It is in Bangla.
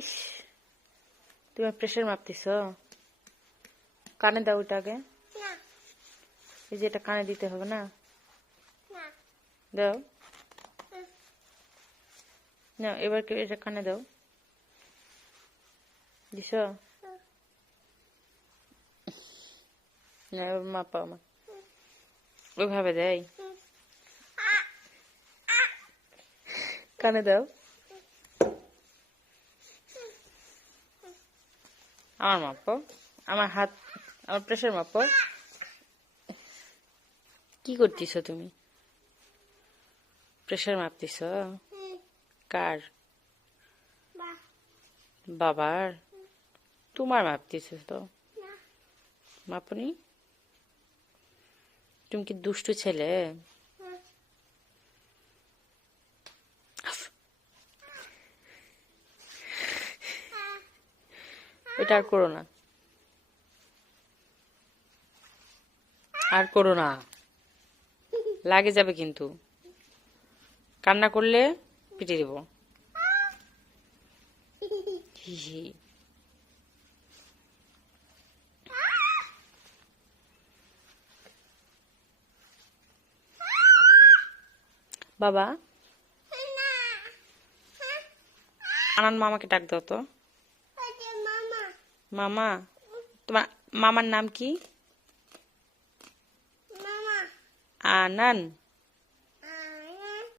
ইস, তুমি প্রেশার মাপতেছ? কানে দাও ওটা আগে। এই যে এটা কানে দিতে হবে না? দাও না, এবার এটা কানে দাও। দিছ না? মাপা আমার ওইভাবে দেয়। কানে দাও। আমার মাপো, আমার হাত, আমার প্রেশার মাপো। কি করতেছ তুমি? প্রেশার মাপতেছ? কার? বাবার? তোমার মাপতেছ তো? মাপনি? তুমি কি দুষ্টু ছেলে? এটা আর করো না, আর করো না, লাগে যাবে কিন্তু। কান্না করলে পিটিয়ে দেব। বাবা, আনান মামাকে ডাক দাও তো। মামা, তোমার মামার নাম কি? আনান।